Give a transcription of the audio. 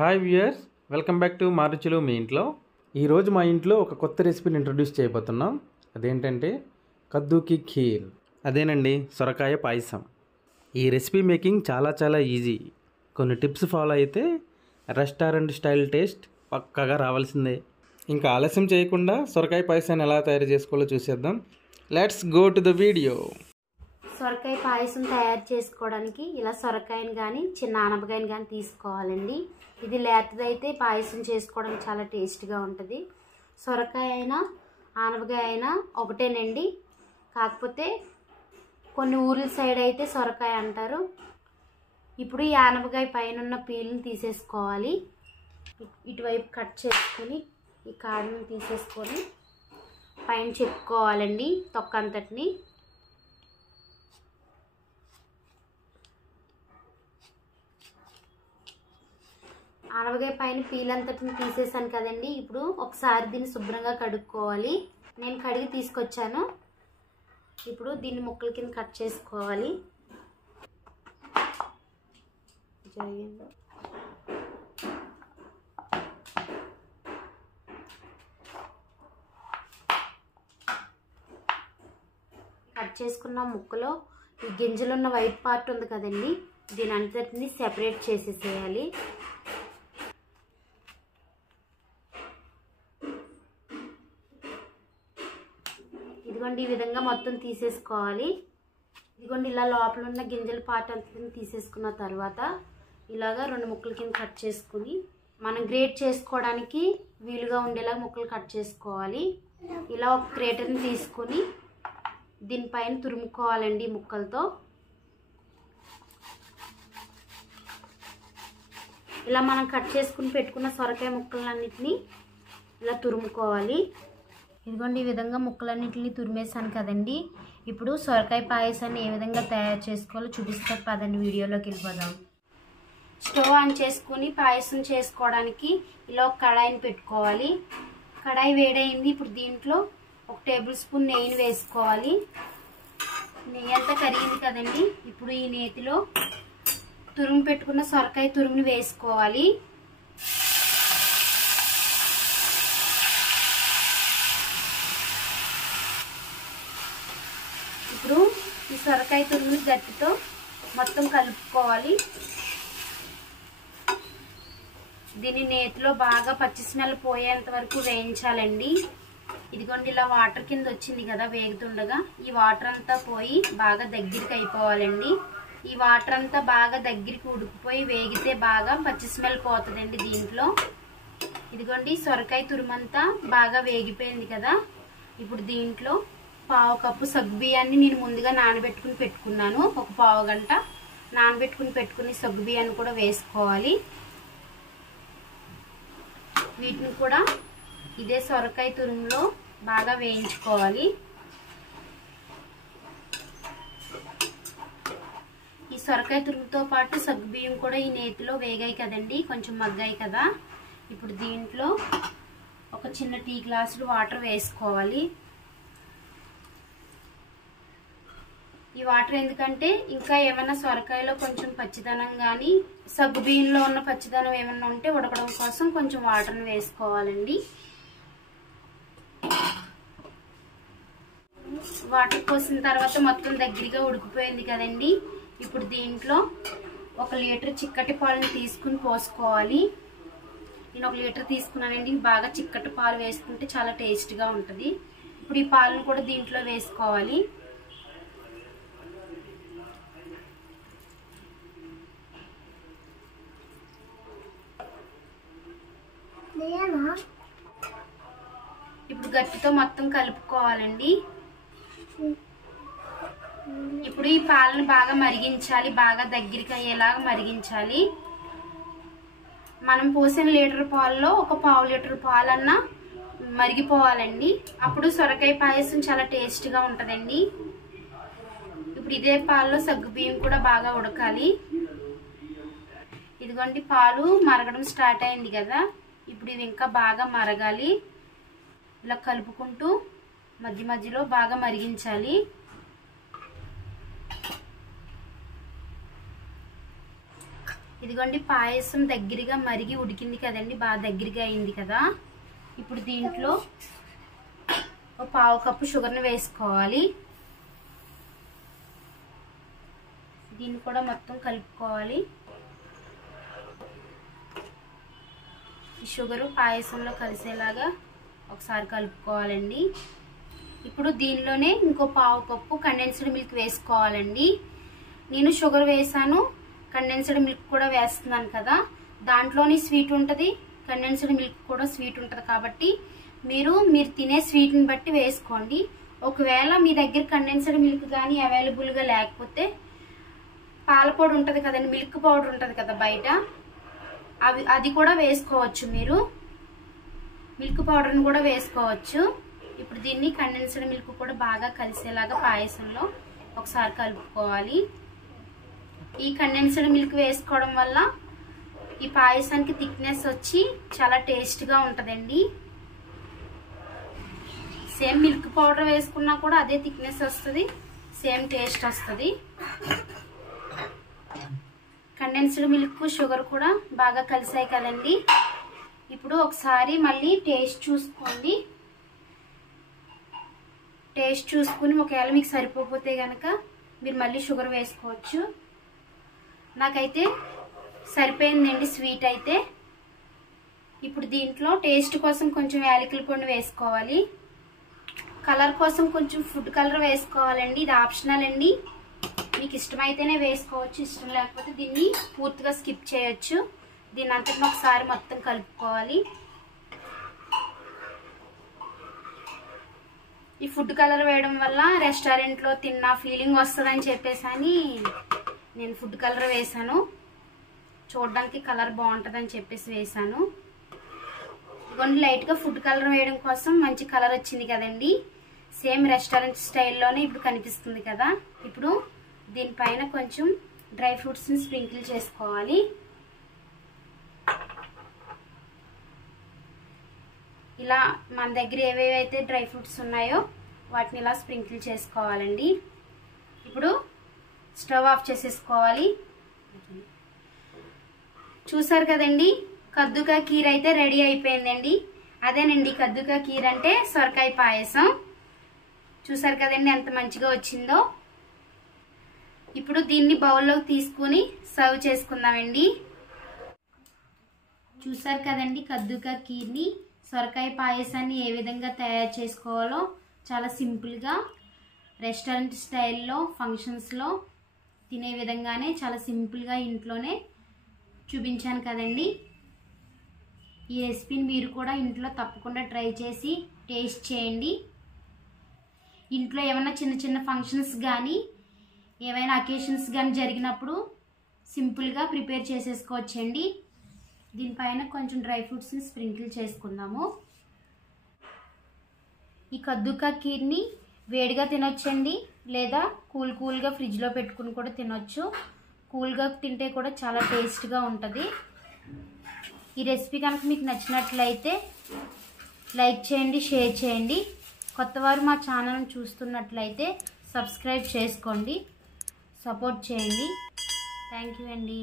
Hi viewers, welcome back to మా రుచులు మీ ఇంట్లో. ఈరోజు మా ఇంట్లో ఒక కొత్త రెసిపీని ఇంట్రడ్యూస్ చేయబోతున్నాం. అదేంటంటే కద్దూకి ఖీర్. అదేనండి, సొరకాయ పాయసం. ఈ రెసిపీ మేకింగ్ చాలా ఈజీ. కొన్ని టిప్స్ ఫాలో అయితే రెస్టారెంట్ స్టైల్ టేస్ట్ పక్కాగా రావాల్సిందే. ఇంకా ఆలస్యం చేయకుండా సొరకాయ పాయసాన్ని ఎలా తయారు చేసుకోవాలో చూసేద్దాం. Let's go to the video. సొరకాయ పాయసం తయారు చేసుకోవడానికి ఇలా సొరకాయని కానీ చిన్న ఆనపకాయని కానీ తీసుకోవాలండి. ఇది లేతదైతే పాయసం చేసుకోవడానికి చాలా టేస్ట్గా ఉంటుంది. సొరకాయ అయినా ఆనపకాయ అయినా ఒకటేనండి, కాకపోతే కొన్ని ఊర్ల సైడ్ అయితే సొరకాయ అంటారు. ఇప్పుడు ఈ ఆనపకాయ పైన ఉన్న పీల్ని తీసేసుకోవాలి. ఇటువైపు కట్ చేసుకొని ఈ కాడని తీసేసుకొని పైన చెప్పుకోవాలండి తొక్క అంతటిని. ఆనపకాయ పైన పీల్ అంతటిని తీసేసాను కదండి. ఇప్పుడు ఒకసారి దీన్ని శుభ్రంగా కడుక్కోవాలి. నేను కడిగి తీసుకొచ్చాను. ఇప్పుడు దీన్ని ముక్కల కింద కట్ చేసుకోవాలి. కట్ చేసుకున్న ముక్కలో ఈ గింజలు ఉన్న వైట్ పార్ట్ ఉంది కదండి, దీని అంతటిని సెపరేట్ చేసేసేయాలి. ఇదిగోండి, ఈ విధంగా మొత్తం తీసేసుకోవాలి. ఇదిగోండి, ఇలా లోపల ఉన్న గింజల పార్ట్ అంతా తీసేసుకున్న తర్వాత ఇలాగా 2 ముక్కల కింద కట్ చేసుకుని మనం గ్రేట్ చేసుకోవడానికి వీలుగా ఉండేలా ముక్కలు కట్ చేసుకోవాలి. ఇలా ఒక గ్రేటర్ని తీసుకొని దీనిపైన తురుముకోవాలండి ముక్కలతో. ఇలా మనం కట్ చేసుకుని పెట్టుకున్న సొరకాయ ముక్కలన్నిటిని ఇలా తురుముకోవాలి. ఇదిగోండి, ఈ విధంగా ముక్కలన్నింటినీ తురిమేసాను కదండి. ఇప్పుడు సొరకాయ పాయసాన్ని ఏ విధంగా తయారు చేసుకోవాలో చూపిస్తారు పదండి, వీడియోలోకి వెళ్ళిపోదాం. స్టవ్ ఆన్ చేసుకుని పాయసం చేసుకోవడానికి ఇలా ఒక కడాయిని పెట్టుకోవాలి. కడాయి వేడైంది. ఇప్పుడు దీంట్లో 1 టేబుల్ స్పూన్ నెయ్యిని వేసుకోవాలి. నెయ్యి అంతా కరిగింది కదండి. ఇప్పుడు ఈ నేతిలో తురుము పెట్టుకున్న సొరకాయ తురుముని వేసుకోవాలి. ఇప్పుడు ఈ సొరకాయ తురుముని గట్టితో మొత్తం కలుపుకోవాలి. దీన్ని నేతిలో బాగా పచ్చి స్మెల్ పోయేంత వరకు వేయించాలండి. ఇదిగోండి, ఇలా వాటర్ కింద వచ్చింది కదా వేగుతుండగా, ఈ వాటర్ అంతా పోయి బాగా దగ్గరికి అయిపోవాలండి. ఈ వాటర్ అంతా బాగా దగ్గరికి ఉడికిపోయి వేగితే బాగా పచ్చి స్మెల్ పోతుందండి దీంట్లో. ఇదిగోండి, సొరకాయ తురుమంతా బాగా వేగిపోయింది కదా. ఇప్పుడు దీంట్లో 1/2 కప్పు సగ్గుబియ్యాన్ని నేను ముందుగా నానబెట్టుకుని పెట్టుకున్నాను. 1 పావు గంట నానబెట్టుకుని పెట్టుకుని సగ్గుబియ్యాన్ని కూడా వేసుకోవాలి. వీటిని కూడా ఇదే సొరకాయ తురుములో బాగా వేయించుకోవాలి. ఈ సొరకాయ తురుముతో పాటు సగ్గుబియ్యం కూడా ఈ నేతిలో వేగాయి కదండి, కొంచెం మగ్గాయి కదా. ఇప్పుడు దీంట్లో ఒక చిన్న టీ గ్లాసులు వాటర్ వేసుకోవాలి. ఈ వాటర్ ఎందుకంటే ఇంకా ఏమైనా సొరకాయలో కొంచెం పచ్చిదనం కానీ సగ్గుబియ్యంలో ఉన్న పచ్చిదనం ఏమైనా ఉంటే ఉడకడం కోసం కొంచెం వాటర్ని వేసుకోవాలండి. వాటర్ పోసిన తర్వాత మొత్తం దగ్గరగా ఉడికిపోయింది కదండి. ఇప్పుడు దీంట్లో 1 లీటర్ చిక్కటి పాలను తీసుకుని పోసుకోవాలి. నేను 1 లీటర్ తీసుకున్నానండి. బాగా చిక్కటి పాలు వేసుకుంటే చాలా టేస్ట్గా ఉంటుంది. ఇప్పుడు ఈ పాలను కూడా దీంట్లో వేసుకోవాలి. ఇప్పుడు గట్టితో మొత్తం కలుపుకోవాలండి. ఇప్పుడు ఈ పాలను బాగా మరిగించాలి, బాగా దగ్గరికి అయ్యేలాగా మరిగించాలి. మనం పోసిన లీటర్ పాలలో 1 పావు లీటర్ పాలన్నా మరిగిపోవాలండి. అప్పుడు సొరకాయ పాయసం చాలా టేస్ట్గా ఉంటుందండి. ఇప్పుడు ఇదే పాలలో సగ్గుబియ్యం కూడా బాగా ఉడకాలి. ఇదిగోండి, పాలు మరగడం స్టార్ట్ అయింది కదా. ఇప్పుడు ఇవి ఇంకా బాగా మరగాలి. ఇలా కలుపుకుంటూ మధ్య మధ్యలో బాగా మరిగించాలి. ఇదిగోండి పాయసం దగ్గరగా మరిగి ఉడికింది కదండి, బాగా దగ్గరగా అయింది కదా. ఇప్పుడు దీంట్లో ఒక 1/2 కప్పు షుగర్ని వేసుకోవాలి. దీన్ని కూడా మొత్తం కలుపుకోవాలి. ఈ షుగరు పాయసంలో కలిసేలాగా ఒకసారి కలుపుకోవాలండి. ఇప్పుడు దీనిలోనే ఇంకో 1/2 కప్పు కండెన్స్డ్ మిల్క్ వేసుకోవాలండి. నేను షుగర్ వేసాను, కండెన్స్డ్ మిల్క్ కూడా వేస్తున్నాను కదా, దాంట్లోని స్వీట్ ఉంటుంది, కండెన్స్డ్ మిల్క్ కూడా స్వీట్ ఉంటుంది కాబట్టి మీరు తినే స్వీట్ని బట్టి వేసుకోండి. ఒకవేళ మీ దగ్గర కండెన్స్డ్ మిల్క్ కానీ అవైలబుల్గా లేకపోతే పాలపొడి ఉంటుంది కదండి, మిల్క్ పౌడర్ ఉంటుంది కదా బయట, అది కూడా వేసుకోవచ్చు. మీరు మిల్క్ పౌడర్ని కూడా వేసుకోవచ్చు. ఇప్పుడు దీన్ని కండెన్స్డ్ మిల్క్ కూడా బాగా కలిసేలాగా పాయసంలో ఒకసారి కలుపుకోవాలి. ఈ కండెన్స్డ్ మిల్క్ వేసుకోవడం వల్ల ఈ పాయసానికి థిక్నెస్ వచ్చి చాలా టేస్ట్గా ఉంటుందండి. సేమ్ మిల్క్ పౌడర్ వేసుకున్నా కూడా అదే థిక్నెస్ వస్తుంది, సేమ్ టేస్ట్ వస్తుంది. కండెన్స్డ్ మిల్క్ షుగర్ కూడా బాగా కలిసాయి కదండి. ఇప్పుడు ఒకసారి మళ్ళీ టేస్ట్ చూసుకోండి. టేస్ట్ చూసుకుని ఒకవేళ మీకు సరిపోతే కనుక మీరు మళ్ళీ షుగర్ వేసుకోవచ్చు. నాకైతే సరిపోయిందండి స్వీట్ అయితే. ఇప్పుడు దీంట్లో టేస్ట్ కోసం కొంచెం యాలకుల పొడి వేసుకోవాలి. కలర్ కోసం కొంచెం ఫుడ్ కలర్ వేసుకోవాలండి, ఇది ఆప్షనల్ అండి. మీకు ఇష్టమైతేనే వేసుకోవచ్చు, ఇష్టం లేకపోతే దీన్ని పూర్తిగా స్కిప్ చేయొచ్చు. దీన్ని అంతటిని ఒకసారి మొత్తం కలుపుకోవాలి. ఈ ఫుడ్ కలర్ వేయడం వల్ల రెస్టారెంట్లో తిన్న ఫీలింగ్ వస్తుందని చెప్పేసి నేను ఫుడ్ కలర్ వేసాను. చూడడానికి కలర్ బాగుంటుందని చెప్పేసి వేసాను. ఇదిగోండి లైట్గా ఫుడ్ కలర్ వేయడం కోసం మంచి కలర్ వచ్చింది కదండి, సేమ్ రెస్టారెంట్ స్టైల్లోనే ఇప్పుడు కనిపిస్తుంది కదా. ఇప్పుడు దీనిపైన కొంచెం డ్రై ఫ్రూట్స్ని స్ప్రింకిల్ చేసుకోవాలి. ఇలా మన దగ్గర ఏవేవైతే డ్రై ఫ్రూట్స్ ఉన్నాయో వాటిని ఇలా స్ప్రింకిల్ చేసుకోవాలండి. ఇప్పుడు స్టవ్ ఆఫ్ చేసేసుకోవాలి. చూసారు కదండి, కద్దుకా కీర్ అయితే రెడీ అయిపోయిందండి. అదేనండి కద్దుకా కీర్ అంటే సొరకాయ పాయసం. చూసారు కదండి ఎంత మంచిగా వచ్చిందో. ఇప్పుడు దీన్ని బౌల్లోకి తీసుకుని సర్వ్ చేసుకుందామండి. చూసారు కదండి కద్దుకా కీర్ని, సొరకాయ పాయసాన్ని ఏ విధంగా తయారు చేసుకోవాలో చాలా సింపుల్గా రెస్టారెంట్ స్టైల్లో ఫంక్షన్స్లో తినే విధంగానే చాలా సింపుల్గా ఇంట్లోనే చూపించాను కదండి. ఈ రెసిపీని మీరు కూడా ఇంట్లో తప్పకుండా ట్రై చేసి టేస్ట్ చేయండి. ఇంట్లో ఏమైనా చిన్న చిన్న ఫంక్షన్స్ కానీ ఏమైనా అకేషన్స్ కానీ జరిగినప్పుడు సింపుల్గా ప్రిపేర్ చేసేసుకోవచ్చండి. దీనిపైన కొంచెం డ్రై ఫ్రూట్స్ని స్ప్రింకిల్ చేసుకుందాము. ఈ కద్దుకా కీర్ని వేడిగా తినొచ్చండి, లేదా కూల్గా ఫ్రిడ్జ్లో పెట్టుకుని కూడా తినొచ్చు. కూల్గా తింటే కూడా చాలా టేస్ట్గా ఉంటుంది. ఈ రెసిపీ కనుక మీకు నచ్చినట్లయితే లైక్ చేయండి, షేర్ చేయండి. కొత్తవారు మా ఛానల్ని చూస్తున్నట్లయితే సబ్స్క్రైబ్ చేసుకోండి, సపోర్ట్ చేయండి. థ్యాంక్ యూ అండి.